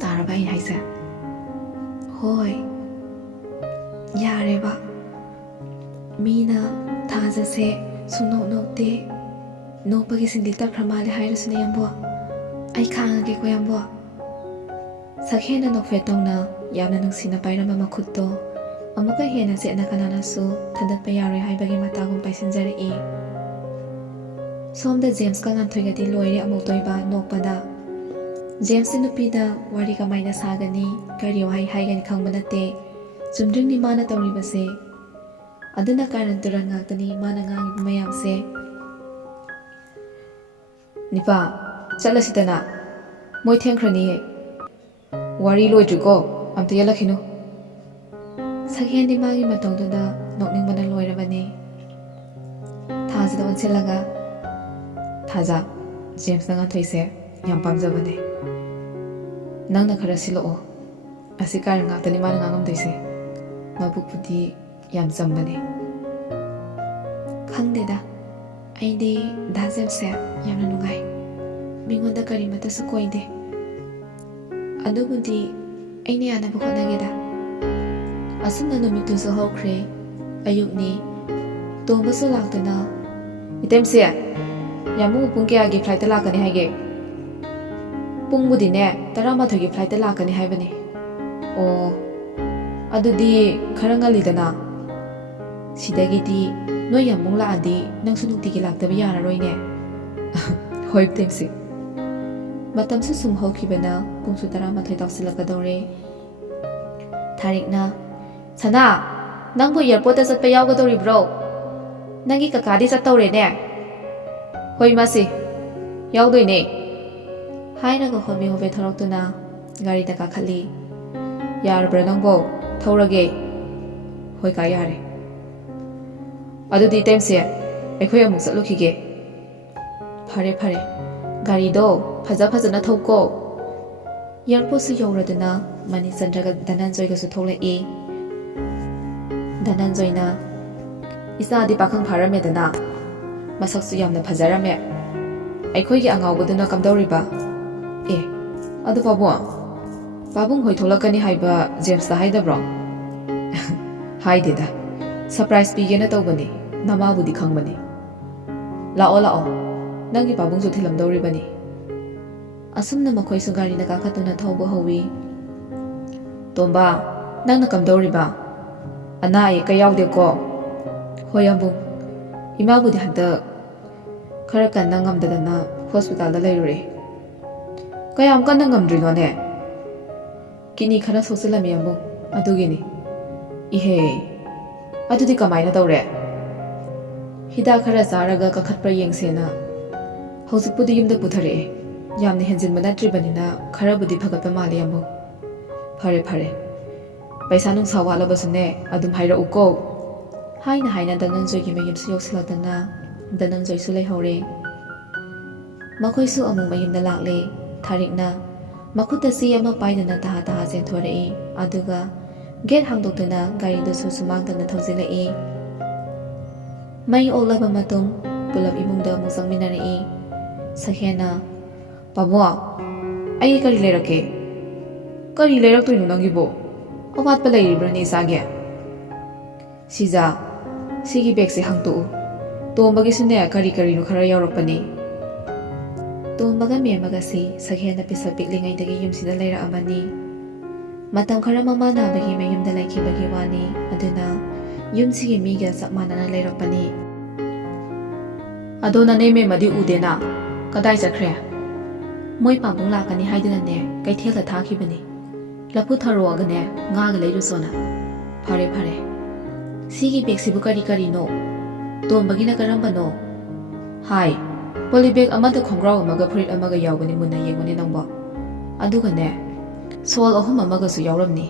ꯇꯥꯔꯕ ꯑꯩꯅ ꯍꯥꯏꯁꯦ? ꯍꯣꯏ, ꯌꯥꯔꯦꯕ꯫ ꯃꯤꯅ ꯊꯥꯖꯁꯦ ꯁꯨꯡꯅꯣꯛ ꯅꯣꯛꯇꯦ, ꯅꯣꯛꯄꯒꯤ ꯁꯤꯟꯗꯤ ꯇꯞꯈ꯭ꯔ ꯃꯥꯜꯂꯦ ꯍꯥꯏꯔꯁꯨꯅꯦ ꯌꯥꯝꯕꯨ, ꯑꯩ ꯈꯥꯡꯉꯒꯦꯀꯣ ꯌꯥꯝꯕꯨ꯫ ꯁꯛꯍꯦꯟꯅ ꯅꯣꯛꯐꯦꯠꯇꯧꯅ ꯌꯥꯝꯅ ꯅꯨꯡꯁꯤꯅ ꯄꯥꯏꯔꯝꯕ ꯃꯈꯨꯠꯇꯣ ꯑꯃꯨꯛꯀ ꯍꯦꯟꯅ ꯆꯦꯠꯅ ꯀꯅꯥꯅꯁꯨ ꯊꯥꯗꯠꯄ ꯌꯥꯔꯣꯏ ꯍꯥꯏꯕꯒꯤ ꯃꯇꯥꯒꯨꯝ ꯄꯥꯏꯁꯤꯟꯖꯔꯛꯏ꯫ ꯁꯣꯝꯗ ꯖꯦꯝꯁꯀ ꯉꯥꯟꯊꯣꯏꯒꯗꯤ ꯂꯣꯏꯔꯦ ꯑꯃꯨꯛꯇꯣꯏꯕ ꯅꯣꯛꯄꯗ꯫ ꯖꯦꯝꯁꯇꯤ ꯅꯨꯄꯤꯗ ꯋꯥꯔꯤ ꯀꯃꯥꯏꯅ ꯁꯥꯒꯅꯤ, ꯀꯔꯤ ꯋꯥꯍꯩ ꯍꯥꯏꯒꯅꯤ ꯈꯪꯕ ꯅꯠꯇꯦ꯫ ꯆꯨꯝꯗ꯭ꯔꯤꯡꯅꯤ ꯃꯥꯅ ꯇꯧꯔꯤꯕꯁꯦ, ꯑꯗꯨꯅ ꯀꯥꯔꯟ ꯇꯨꯔꯟ ꯉꯥꯛꯇꯅꯤ ꯃꯥꯅ ꯉꯥꯡꯉꯤꯕ ꯃꯌꯥꯝꯁꯦ꯫ ꯅꯤꯄꯥ, ꯆꯠꯂꯁꯤꯗꯅ, ꯃꯣꯏ ꯊꯦꯡꯈ꯭ꯔꯅꯤꯌꯦ꯫ ꯋꯥꯔꯤ ꯂꯣꯏꯗ꯭ꯔꯤꯀꯣ, ꯑꯝꯇ ꯌꯦꯜꯂꯛꯈꯤꯅꯨ꯫ ꯁꯛꯍꯦꯟꯗꯤ ꯃꯥꯒꯤ ꯃꯇꯧꯗꯨꯗ ꯅꯣꯛꯅꯤꯡꯕꯅ ꯂꯣꯏꯔꯕꯅꯤ꯫ ꯊꯥꯖꯗ ꯑꯣꯟꯁꯤꯜꯂꯒ, ꯊꯥꯖ, ꯖꯦꯝꯁꯅ ꯉꯥꯟꯊꯣꯏꯁꯦ ꯌꯥꯝ ꯄꯥꯝꯖꯕꯅꯦ, ꯅꯪꯅ ꯈꯔ ꯁꯤꯜꯂꯛꯑꯣ꯫ ꯑꯁꯤ ꯀꯥꯔꯟ ꯉꯥꯛꯇꯅꯤ ꯃꯥꯅ ꯉꯥꯡꯉꯝꯗꯣꯏꯁꯦ, ꯃꯕꯨꯛꯄꯨꯗꯤ ꯌꯥꯝ ꯆꯝꯕꯅꯦ꯫ ꯈꯪꯗꯦꯗ, ꯑꯩꯗꯤ ꯗꯥ ꯖꯦꯝꯁꯁꯦ ꯌꯥꯝꯅ ꯅꯨꯡꯉꯥꯏ, ꯃꯤꯉꯣꯟꯗ ꯀꯔꯤꯃꯠꯇꯁꯨ ꯀꯣꯏꯗꯦ꯫ ꯑꯗꯨꯕꯨꯗꯤ ꯑꯩꯅ ꯌꯥꯅꯕ ꯍꯣꯠꯅꯒꯦꯗ꯫ ꯑꯁꯨꯝꯅ ꯅꯨꯃꯤꯠꯇꯨꯁꯨ ꯍꯧꯈ꯭ꯔꯦ꯫ ꯑꯌꯨꯛꯅꯤ꯫ ꯇꯣꯝꯕꯁꯨ ꯂꯥꯛꯇꯨꯅ, ꯏꯇꯩꯃꯁꯦ, ꯌꯥꯝꯕꯨ ꯄꯨꯡ ꯀꯌꯥꯒꯤ ꯐ꯭ꯂꯥꯏꯠꯇ ꯂꯥꯛꯀꯅꯤ ꯍꯥꯏꯒꯦ? ꯄꯨꯡꯕꯨꯗꯤꯅꯦ 11ꯒꯤ ꯐ꯭ꯂꯥꯏꯠꯇ ꯂꯥꯛꯀꯅꯤ ꯍꯥꯏꯕꯅꯤ꯫ ꯑꯣ, ꯑꯗꯨꯗꯤ ꯈꯔ ꯉꯜꯂꯤꯗꯅ꯫ ꯁꯤꯗꯒꯤꯗꯤ ꯅꯣꯏ ꯌꯥꯝꯕꯨꯡ ꯂꯥꯛꯑꯗꯤ ꯅꯪꯁꯨ ꯅꯨꯡꯇꯤꯒꯤ ꯂꯥꯛꯇꯕ ꯌꯥꯔꯔꯣꯏꯅꯦ꯫ ꯍꯣꯏ ꯏꯇꯩꯃꯁꯦ꯫ ꯃꯇꯝꯁꯨ ꯁꯨꯝ ꯍꯧꯈꯤꯕꯅ ꯄꯨꯡꯁꯨ 11 ꯇꯥꯎꯁꯤꯜꯂꯛꯀꯗꯧꯔꯦ꯫ ꯊꯥꯔꯤꯛꯅ, ꯁꯅꯥ, ꯅꯪꯕꯨ ꯑꯦꯌꯥꯔꯄꯣꯔꯠꯇ ꯆꯠꯄ ꯌꯥꯎꯒꯗꯧꯔꯤꯕ꯭ꯔꯣ? ꯅꯪꯒꯤ ꯀꯀꯥꯗꯤ ꯆꯠꯇꯧꯔꯦꯅꯦ꯫ ꯍꯣꯏ ꯃꯥꯁꯤ, ꯌꯥꯎꯗꯣꯏꯅꯦ꯫ ꯍꯥꯏꯔꯒ ꯍꯣꯕꯦ ꯍꯣꯕꯦ ꯊꯧꯔꯛꯇꯨꯅ ꯒꯥꯔꯤꯗ ꯀꯥꯈꯠꯂꯤ꯫ ꯌꯥꯔꯕ꯭ꯔꯥ ꯅꯪꯕꯣ? ꯊꯧꯔꯒꯦ꯫ ꯍꯣꯏ ꯀꯥ, ꯌꯥꯔꯦ꯫ ꯑꯗꯨꯗꯤ ꯏꯇꯩꯃꯁꯦ, ꯑꯩꯈꯣꯏ ꯑꯃꯨꯛ ꯆꯠꯂꯨꯈꯤꯒꯦ꯫ ꯐꯔꯦ ꯐꯔꯦ, ꯒꯥꯔꯤꯗꯣ ꯐꯖꯅ ꯊꯧꯀꯣ꯫ ꯑꯦꯌꯥꯔꯄꯣꯔꯠꯁꯨ ꯌꯧꯔꯗꯨꯅ ꯃꯅꯤꯆꯟꯗ꯭ꯔꯒ ꯙꯅꯟꯖꯣꯏꯒꯁꯨ ꯊꯣꯛꯂꯛꯏ꯫ ꯙꯅꯟꯖꯣꯏꯅ, ꯏꯆꯥꯗꯤ ꯄꯥꯈꯪ ꯐꯥꯔꯝꯃꯦꯗꯅ, ꯃꯁꯛꯁꯨ ꯌꯥꯝꯅ ꯐꯖꯔꯝꯃꯦ, ꯑꯩꯈꯣꯏꯒꯤ ꯑꯉꯥꯎꯕꯗꯨꯅ ꯀꯝꯗꯧꯔꯤꯕ? ꯑꯦ, ꯑꯗꯨ ꯄꯥꯕꯨꯡ ꯍꯣꯏ ꯊꯣꯛꯂꯛꯀꯅꯤ ꯍꯥꯏꯕ ꯖꯦꯝꯁꯇ ꯍꯥꯏꯗꯕ꯭ꯔꯣ? ꯍꯥꯏꯗꯦꯗ, ꯁꯔꯄ꯭ꯔꯥꯏꯖ ꯄꯤꯒꯦꯅ ꯇꯧꯕꯅꯤ, ꯅꯃꯥꯕꯨꯗꯤ ꯈꯪꯕꯅꯤ꯫ ꯂꯥꯛꯑꯣ ꯂꯥꯛꯑꯣ, ꯅꯪꯒꯤ ꯄꯥꯕꯨꯡꯁꯨ ꯊꯤꯜꯂꯝꯗꯧꯔꯤꯕꯅꯤ꯫ ꯑꯁꯨꯝꯅ ꯃꯈꯣꯏꯁꯨ ꯒꯥꯔꯤꯗ ꯀꯥꯈꯠꯇꯨꯅ ꯊꯧꯕ ꯍꯧꯋꯤ꯫ ꯇꯣꯝꯕꯥ, ꯅꯪꯅ ꯀꯝꯗꯧꯔꯤꯕ? ꯑꯅꯥ ꯑꯌꯦꯛꯀ ꯌꯥꯎꯗꯦꯀꯣ? ꯍꯣꯏ ꯌꯥꯝꯕꯨꯡ, ꯏꯃꯥꯕꯨꯗꯤ ꯍꯟꯗꯛ ꯈꯔ ꯀꯟꯅ ꯉꯝꯗꯗꯅ ꯍꯣꯁꯄꯤꯇꯥꯜꯗ ꯂꯩꯔꯨꯔꯦ꯫ ꯀꯌꯥꯝ ꯀꯟꯅ ꯉꯝꯗ꯭ꯔꯤꯅꯣꯅꯦ? ꯀꯤꯗꯅꯤ ꯈꯔ ꯁꯣꯛꯆꯤꯜꯂꯝꯃꯤ ꯌꯥꯝꯕꯨꯡ, ꯑꯗꯨꯒꯤꯅꯤ꯫ ꯏꯍꯦ, ꯑꯗꯨꯗꯤ ꯀꯃꯥꯏꯅ ꯇꯧꯔꯦ? ꯍꯤꯗꯥꯛ ꯈꯔ ꯆꯥꯔꯒ ꯀꯟꯈꯠꯄ꯭ꯔꯥ ꯌꯦꯡꯁꯦꯅ ꯍꯧꯖꯤꯛꯄꯨꯗꯤ ꯌꯨꯝꯗ ꯄꯨꯊꯔꯛꯑꯦ꯫ ꯌꯥꯝꯅ ꯍꯦꯟꯖꯤꯟꯕ ꯅꯠꯇ꯭ꯔꯤꯕꯅꯤꯅ ꯈꯔꯕꯨꯗꯤ ꯐꯒꯠꯄ ꯃꯥꯜꯂꯦ ꯌꯥꯝꯕꯨꯡ꯫ ꯐꯔꯦ ꯐꯔꯦ, ꯄꯩꯁꯥ ꯅꯨꯡꯁꯥ ꯋꯥꯠꯂꯕꯁꯨꯅꯦ ꯑꯗꯨꯝ ꯍꯥꯏꯔꯛꯎꯀꯣ꯫ ꯍꯥꯏꯅ ꯙꯅꯟꯖꯣꯏꯒꯤ ꯃꯌꯨꯝꯁꯨ ꯌꯧꯁꯤꯜꯂꯛꯇꯨꯅ ꯙꯅꯟꯖꯣꯏꯁꯨ ꯂꯩꯍꯧꯔꯦ꯫ ꯃꯈꯣꯏꯁꯨ ꯑꯃꯨꯛ ꯃꯌꯨꯝꯗ ꯂꯥꯛꯂꯦ꯫ ꯊꯥꯔꯤꯛꯅ ꯃꯈꯨꯠꯇ ꯆꯦ ꯑꯃ ꯄꯥꯏꯗꯨꯅ ꯇꯍꯥ ꯆꯦꯟꯊꯣꯔꯛꯏ, ꯑꯗꯨꯒ ꯒꯦꯠ ꯍꯥꯡꯗꯣꯛꯇꯨꯅ ꯒꯥꯔꯤꯗꯨꯁꯨ ꯁꯨꯃꯥꯡꯗꯅ ꯊꯧꯖꯤꯜꯂꯛꯏ꯫ ꯃꯩ ꯑꯣꯛꯂꯕ ꯃꯇꯨꯡ ꯄꯨꯂꯞ ꯏꯃꯨꯡꯗ ꯑꯃꯨꯛ ꯆꯪꯃꯤꯟꯅꯔꯛꯏ꯫ ꯁꯛꯍꯦꯟꯅ, ꯄꯥꯕꯨꯡ, ꯑꯩ ꯀꯔꯤ ꯂꯩꯔꯛꯀꯦ? ꯀꯔꯤ ꯂꯩꯔꯛꯇꯣꯏꯅꯣ ꯅꯪꯒꯤꯕꯣ? ꯑꯋꯥꯠꯄ ꯂꯩꯔꯤꯕ꯭ꯔꯅꯦ ꯏꯆꯥꯒꯤ? ꯁꯤꯖꯥ, ꯁꯤꯒꯤ ꯕꯦꯒꯁꯦ ꯍꯥꯡꯇꯣꯛꯎ, ꯇꯣꯝꯕꯒꯤꯁꯨꯅꯦ ꯀꯔꯤꯅꯣ ꯈꯔ ꯌꯥꯎꯔꯛꯄꯅꯤ꯫ ꯇꯣꯝꯕꯒ ꯃꯦꯝꯃꯒꯁꯤ ꯁꯛꯍꯦꯟꯅ ꯄꯤꯁꯛ ꯄꯤꯛꯂꯤꯉꯩꯗꯒꯤ ꯌꯨꯝꯁꯤꯗ ꯂꯩꯔꯛꯑꯕꯅꯤ꯫ ꯃꯇꯝ ꯈꯔ ꯃꯃꯥ ꯅꯥꯕꯒꯤ ꯃꯌꯨꯝꯗ ꯂꯩꯈꯤꯕꯒꯤ ꯋꯥꯅꯤ, ꯑꯗꯨꯅ ꯌꯨꯝꯁꯤꯒꯤ ꯃꯤꯒ ꯆꯞ ꯃꯥꯟꯅꯅ ꯂꯩꯔꯛꯄꯅꯤ꯫ ꯑꯗꯣ ꯅꯅꯦ ꯃꯦꯝꯃꯗꯤ ꯎꯗꯦꯅ ꯀꯗꯥꯏ ꯆꯠꯈ꯭ꯔꯦ ꯃꯣꯏ ꯄꯥꯕꯨꯡ ꯂꯥꯛꯀꯅꯤ ꯍꯥꯏꯗꯨꯅꯅꯦ ꯀꯩꯊꯦꯜꯗ ꯊꯥꯈꯤꯕꯅꯤ ꯂꯐꯨ ꯊꯔꯣꯛꯑꯒꯅꯦ ꯉꯥꯒ ꯂꯩꯔꯨꯁꯣꯅ ꯐꯔꯦ ꯐꯔꯦ ꯁꯤꯒꯤ ꯕꯦꯒꯁꯤꯕꯨ ꯀꯔꯤ ꯀꯔꯤꯅꯣ ꯇꯣꯝꯕꯒꯤꯅ ꯀꯔꯝꯕꯅꯣ ꯍꯥꯏ ꯄꯣꯂꯤꯕꯦꯛ ꯑꯃꯗ ꯈꯣꯡꯒ꯭ꯔꯥꯎ ꯑꯃꯒ ꯐꯨꯔꯤꯠ ꯑꯃꯒ ꯌꯥꯎꯕꯅꯤ ꯃꯨꯟꯅ ꯌꯦꯡꯉꯨꯅꯦ ꯅꯪꯕꯣ ꯑꯗꯨꯒꯅꯦ ꯁꯣꯜ 3 ꯑꯃꯒꯁꯨ ꯌꯥꯎꯔꯝꯅꯤ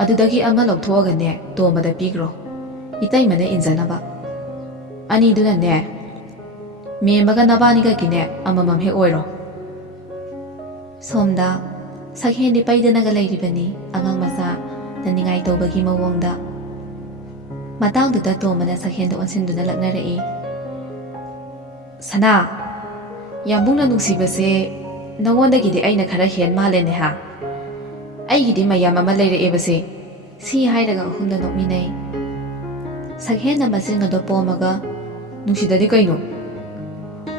ꯑꯗꯨꯗꯒꯤ ꯑꯃ ꯂꯧꯊꯣꯛꯑꯒꯅꯦ ꯇꯣꯝꯕꯗ ꯄꯤꯈ꯭ꯔꯣ ꯏꯇꯩꯃꯅ ꯏꯟꯖꯅꯕ ꯑꯅꯤꯗꯨꯅꯅꯦ ꯃꯦꯝꯃꯒ ꯅꯕꯥꯅꯤꯒꯒꯤꯅꯦ ꯑꯃꯃꯝ ꯍꯦꯛ ꯑꯣꯏꯔꯣ ꯁꯣꯝꯗ ꯁꯛꯍꯦꯟꯗꯤ ꯄꯩꯗꯅꯒ ꯂꯩꯔꯤꯕꯅꯤ ꯑꯉꯥꯡ ꯃꯆꯥ ꯅꯤꯡꯉꯥꯏ ꯇꯧꯕꯒꯤ ꯃꯑꯣꯡꯗ ꯃꯇꯥꯡꯗꯨꯗ ꯇꯣꯝꯕꯅ ꯁꯛꯍꯦꯟꯗ ꯑꯣꯟꯁꯤꯟꯗꯨꯅ ꯂꯛꯅꯔꯛꯏ ꯁꯅꯥ ꯌꯥꯝꯕꯨꯡꯅ ꯅꯨꯡꯁꯤꯕꯁꯦ ꯅꯉꯣꯟꯗꯒꯤꯗꯤ ꯑꯩꯅ ꯈꯔ ꯍꯦꯟ ꯃꯥꯜꯂꯦꯅꯦ ꯍꯥ ꯑꯩꯒꯤꯗꯤ ꯃꯌꯥꯝ ꯑꯃ ꯂꯩꯔꯛꯑꯦꯕꯁꯦ ꯁꯤ ꯍꯥꯏꯔꯒ ꯑꯍꯨꯝꯗ ꯅꯣꯛꯃꯤꯟꯅꯩ ꯁꯛꯍꯦꯟꯅ ꯃꯆꯤꯟ ꯑꯗꯨ ꯄꯣꯝꯃꯒ ꯅꯨꯡꯁꯤꯗꯗꯤ ꯀꯩꯅꯣ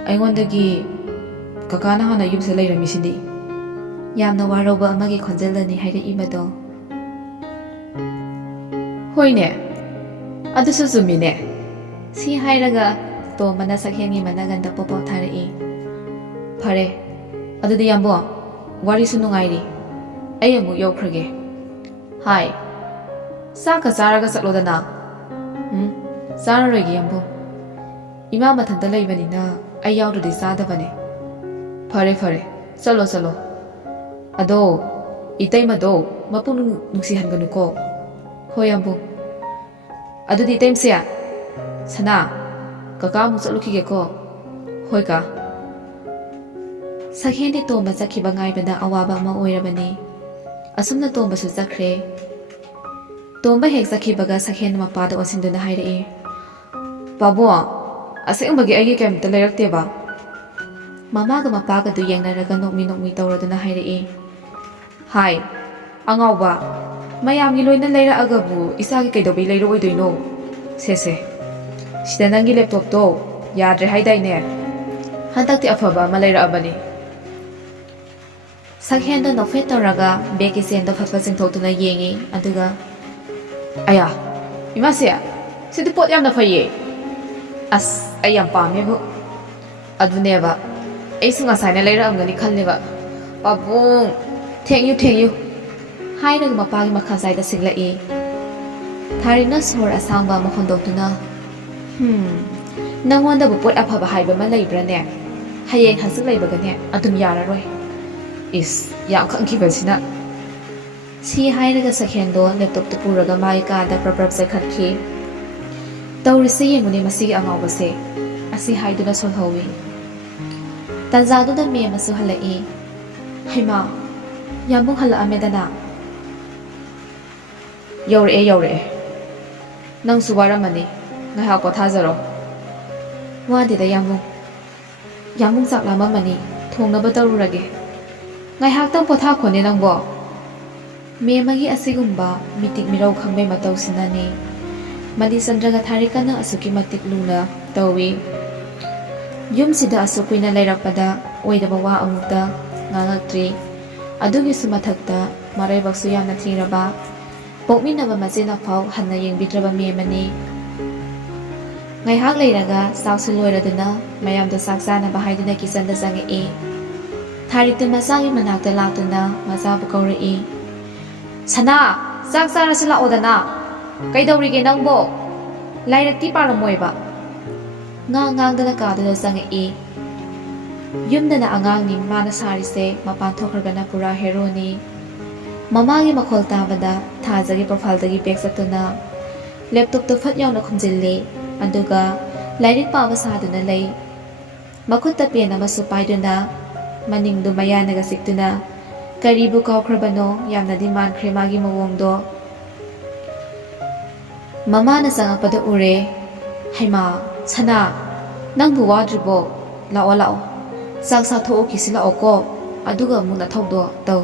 ꯑꯩꯉꯣꯟꯗꯒꯤ ꯀꯀꯥꯅ ꯍꯥꯟꯅ ꯌꯨꯝꯁꯤꯗ ꯂꯩꯔꯝꯃꯤꯁꯤꯗꯤ ꯌꯥꯝꯅ ꯋꯥꯔꯧꯕ ꯑꯃꯒꯤ ꯈꯣꯟꯖꯦꯜꯗꯅꯤ ꯍꯥꯏꯔꯛꯏꯕꯗꯣ ꯍꯣꯏꯅꯦ ꯑꯗꯨꯁꯨ ꯆꯨꯝꯃꯤꯅꯦ ꯁꯤ ꯍꯥꯏꯔꯒ ꯇꯣꯝꯕꯅ ꯁꯛꯍꯦꯟꯒꯤ ꯃꯅꯒꯟꯗ ꯄꯣꯄꯣ ꯊꯥꯔꯛꯏ ꯐꯔꯦ ꯑꯗꯨꯗꯤ ꯌꯥꯝꯕꯣ ꯋꯥꯔꯤꯁꯨ ꯅꯨꯡꯉꯥꯏꯔꯤ ꯑꯩ ꯑꯃꯨꯛ ꯌꯧꯈ꯭ꯔꯒꯦ ꯍꯥꯏ ꯆꯥꯛꯀ ꯆꯥꯔꯒ ꯆꯠꯂꯣꯗꯅ ꯆꯥꯔꯔꯣꯏꯒꯦ ꯌꯥꯝꯕꯨꯡ ꯏꯃꯥ ꯃꯊꯟꯇ ꯂꯩꯕꯅꯤꯅ ꯑꯩ ꯌꯥꯎꯗ꯭ꯔꯗꯤ ꯆꯥꯗꯕꯅꯦ ꯐꯔꯦ ꯐꯔꯦ ꯆꯠꯂꯣ ꯆꯠꯂꯣ ꯑꯗꯣ ꯏꯇꯩꯃꯗꯣ ꯃꯄꯨꯛ ꯅꯨꯡꯁꯤꯍꯟꯒꯅꯨꯀꯣ ꯍꯣꯏ ꯌꯥꯝꯕꯨꯡ ꯑꯗꯨꯗꯤ ꯏꯇꯩꯃꯁꯦ ꯁꯅꯥ ꯀꯀꯥ ꯑꯃꯨꯛ ꯆꯠꯂꯨꯈꯤꯒꯦꯀꯣ ꯍꯣꯏ ꯀꯥ ꯁꯛꯍꯦꯟꯗꯤ ꯇꯣꯝꯕ ꯆꯠꯈꯤꯕ ꯉꯥꯏꯕꯗ ꯑꯋꯥꯕ ꯑꯃ ꯑꯣꯏꯔꯕꯅꯤ ꯑꯁꯨꯝꯅ ꯇꯣꯝꯕꯁꯨ ꯆꯠꯈ꯭ꯔꯦ ꯇꯣꯝꯕ ꯍꯦꯛ ꯆꯠꯈꯤꯕꯒ ꯁꯛꯍꯦꯟ ꯃꯄꯥꯗ ꯑꯣꯟꯁꯤꯟꯗꯨꯅ ꯍꯥꯏꯔꯛꯏ ꯄꯥꯕꯨꯡ ꯑꯁꯦꯡꯕꯒꯤ ꯑꯩꯒꯤ ꯀꯩꯝꯇ ꯂꯩꯔꯛꯇꯦꯕ ꯃꯃꯥꯒ ꯃꯄꯥꯒꯗꯨ ꯌꯦꯡꯅꯔꯒ ꯅꯣꯛꯃꯤ ꯅꯣꯛꯃꯤ ꯇꯧꯔꯗꯨꯅ ꯍꯥꯏꯔꯛꯏ ꯍꯥꯏ ꯑꯉꯥꯎꯕ ꯃꯌꯥꯝꯒꯤ ꯂꯣꯏꯅ ꯂꯩꯔꯛꯑꯒꯕꯨ ꯏꯆꯥꯒꯤ ꯀꯩꯗꯧꯕꯩ ꯂꯩꯔꯛꯑꯣꯏꯗꯣꯏꯅꯣ ꯁꯦꯁꯦ ꯁꯤꯗ ꯅꯪꯒꯤ ꯂꯦꯞꯇꯣꯞꯇꯣ ꯌꯥꯗ꯭ꯔꯦ ꯍꯥꯏꯗꯥꯏꯅꯦ ꯍꯟꯗꯛꯇꯤ ꯑꯐꯕ ꯑꯃ ꯂꯩꯔꯛꯑꯕꯅꯤ ꯁꯛꯍꯦꯟꯗꯣ ꯅꯣꯛꯐꯦꯠ ꯇꯧꯔꯒ ꯕꯦꯒꯀꯤ ꯆꯦꯟꯗꯣ ꯐꯠꯐꯠ ꯆꯤꯡꯊꯣꯛꯇꯨꯅ ꯌꯦꯡꯉꯤ ꯑꯗꯨꯒ ꯑꯌꯥ ꯏꯃꯥꯁꯦ ꯁꯤꯗꯤ ꯄꯣꯠ ꯌꯥꯝꯅ ꯐꯩꯌꯦ ꯑꯁ ꯑꯩ ꯌꯥꯝ ꯄꯥꯝꯃꯦꯕꯨ ꯑꯗꯨꯅꯦꯕ ꯑꯩꯁꯨ ꯉꯁꯥꯏꯅ ꯂꯩꯔꯛꯑꯝꯒꯅꯤ ꯈꯜꯂꯦꯕ ꯄꯥꯕꯨꯡ ꯊꯦꯡꯌꯨ ꯊꯦꯡꯌꯨ ꯍꯥꯏꯔꯒ ꯃꯄꯥꯒꯤ ꯃꯈꯥꯁꯥꯏꯗ ꯁꯤꯛꯂꯛꯏ ꯊꯥꯔꯤꯛꯅ ꯁꯣꯔ ꯑꯁꯥꯡꯕ ꯑꯃ ꯍꯣꯟꯗꯣꯛꯇꯨꯅ ꯅꯪꯉꯣꯟꯗꯕꯨ ꯄꯣꯠ ꯑꯐꯕ ꯍꯥꯏꯕ ꯑꯃ ꯂꯩꯕ꯭ꯔꯥꯅꯦ ꯍꯌꯦꯡ ꯍꯪꯆꯤꯠ ꯂꯩꯕꯒꯅꯦ ꯑꯗꯨꯝ ꯌꯥꯔꯔꯣꯏ ꯏꯁ ꯌꯥꯝ ꯈꯪꯈꯤꯕꯁꯤꯅ ꯁꯤ ꯍꯥꯏꯔꯒ ꯁꯛꯍꯦꯟꯗꯣ ꯂꯦꯞꯇꯣꯞꯇꯨ ꯄꯨꯔꯒ ꯃꯥꯒꯤ ꯀꯥꯗ ꯄ꯭ꯔꯞ ꯆꯠꯈꯠꯈꯤ ꯇꯧꯔꯤꯁꯦ ꯌꯦꯡꯉꯨꯅꯦ ꯃꯁꯤꯒꯤ ꯑꯉꯥꯎꯕꯁꯦ ꯑꯁꯤ ꯍꯥꯏꯗꯨꯅ ꯁꯣꯜꯍꯧꯋꯤ ꯇꯟꯖꯥꯗꯨꯗ ꯃꯦꯝ ꯑꯃꯁꯨ ꯍꯜꯂꯛꯏ ꯍꯩꯃꯥ ꯌꯥꯝꯕꯨꯡ ꯍꯜꯂꯛꯑꯝꯃꯦꯗꯅ ꯌꯧꯔꯛꯑꯦ ꯌꯧꯔꯛꯑꯦ ꯅꯪꯁꯨ ꯋꯥꯔꯝꯃꯅꯤ ꯉꯥꯏꯍꯥꯛ ꯄꯣꯊꯥꯖꯔꯣ ꯋꯥꯗꯦꯗ ꯌꯥꯝꯕꯨꯡ ꯆꯥꯛ ꯂꯥꯝꯃꯝꯃꯅꯤ ꯊꯣꯡꯅꯕ ꯇꯧꯔꯨꯔꯒꯦ ꯉꯥꯏꯍꯥꯛꯇꯪ ꯄꯣꯊꯥꯈꯣꯅꯦ ꯅꯪꯕꯣ ꯃꯦꯝꯃꯒꯤ ꯑꯁꯤꯒꯨꯝꯕ ꯃꯤꯇꯤꯛ ꯃꯤꯔꯧ ꯈꯪꯕꯩ ꯃꯇꯧꯁꯤꯅꯅꯤ ꯃꯂꯤꯆꯟꯗ꯭ꯔꯒ ꯊꯥꯔꯤꯛꯀꯅ ꯑꯁꯨꯛꯀꯤ ꯃꯇꯤꯛ ꯂꯨꯅ ꯇꯧꯏ ꯌꯨꯝꯁꯤꯗ ꯑꯁꯨꯛ ꯀꯨꯏꯅ ꯂꯩꯔꯛꯄꯗ ꯑꯣꯏꯗꯕ ꯋꯥ ꯑꯃꯨꯛꯇ ꯉꯥꯡꯉꯛꯇ꯭ꯔꯤ ꯑꯗꯨꯒꯤꯁꯨ ꯃꯊꯛꯇ ꯃꯔꯥꯏꯕꯛꯁꯨ ꯌꯥꯝꯅ ꯊꯤꯔꯕ ꯄꯣꯛꯃꯤꯟꯅꯕ ꯃꯆꯦꯅ ꯑꯐꯥꯎ ꯍꯟꯅ ꯌꯦꯡꯕꯤꯗ꯭ꯔꯕ ꯃꯦꯝꯃꯅꯤ ꯉꯥꯏꯍꯥꯛ ꯂꯩꯔꯒ ꯆꯥꯛꯁꯨ ꯂꯣꯏꯔꯗꯨꯅ ꯃꯌꯥꯝꯗꯣ ꯆꯥꯛ ꯆꯥꯅꯕ ꯍꯥꯏꯗꯨꯅ ꯀꯤꯆꯟꯗ ꯆꯪꯉꯛꯏ ꯊꯥꯔꯤꯛꯇꯤ ꯃꯆꯥꯒꯤ ꯃꯅꯥꯛꯇ ꯂꯥꯛꯇꯨꯅ ꯃꯆꯥꯕꯨ ꯀꯧꯔꯛꯏ ꯁꯅꯥ ꯆꯥꯛ ꯆꯥꯔꯁꯤ ꯂꯥꯛꯑꯣꯗꯅ ꯀꯩꯗꯧꯔꯤꯒꯦ ꯅꯪꯕꯣ ꯂꯥꯏꯔꯤꯛꯇꯤ ꯄꯥꯔꯝꯃꯣꯏꯕ ꯉꯥꯡꯗꯅ ꯀꯥꯗꯨꯗ ꯆꯪꯉꯛꯏ ꯌꯨꯝꯗꯅ ꯑꯉꯥꯡꯅꯤ ꯃꯥꯅ ꯁꯥꯔꯤꯁꯦ ꯃꯄꯥꯟ ꯊꯣꯛꯈ꯭ꯔꯒꯅ ꯄꯨꯔꯥ ꯍꯦꯔꯣꯅꯤ ꯃꯃꯥꯒꯤ ꯃꯈꯣꯜ ꯇꯥꯕꯗ ꯊꯥꯖꯒꯤ ꯄ꯭ꯔꯣꯐꯥꯏꯜꯗꯒꯤ ꯕꯦꯛ ꯆꯠꯇꯨꯅ ꯂꯦꯞꯇꯣꯞꯇꯣ ꯐꯠ ꯌꯥꯎꯅ ꯈꯨꯝꯖꯤꯜꯂꯤ ꯑꯗꯨꯒ ꯂꯥꯏꯔꯤꯛ ꯄꯥꯕ ꯁꯥꯗꯨꯅ ꯂꯩ ꯃꯈꯨꯠꯇ ꯄꯦꯟ ꯑꯃꯁꯨ ꯄꯥꯏꯗꯨꯅ ꯃꯅꯤꯡꯗꯨ ꯃꯌꯥꯅꯒ ꯆꯤꯛꯇꯨꯅ ꯀꯔꯤꯕꯨ ꯀꯥꯎꯈ꯭ꯔꯕꯅꯣ ꯌꯥꯝꯅꯗꯤ ꯃꯥꯟꯈ꯭ꯔꯦ ꯃꯥꯒꯤ ꯃꯑꯣꯡꯗꯣ ꯃꯃꯥꯅ ꯆꯪꯉꯛꯄꯗ ꯎꯔꯦ ꯍꯩꯃꯥ ꯁꯅꯥ ꯅꯪꯕꯨ ꯋꯥꯗ꯭ꯔꯤꯕꯣ ꯂꯥꯛꯑꯣ ꯆꯥꯛ ꯆꯥꯊꯣꯛꯎꯈꯤꯁꯤ ꯂꯥꯛꯑꯣꯀꯣ ꯑꯗꯨꯒ ꯑꯃꯨꯛ ꯅꯊꯧꯗꯣ ꯇꯧ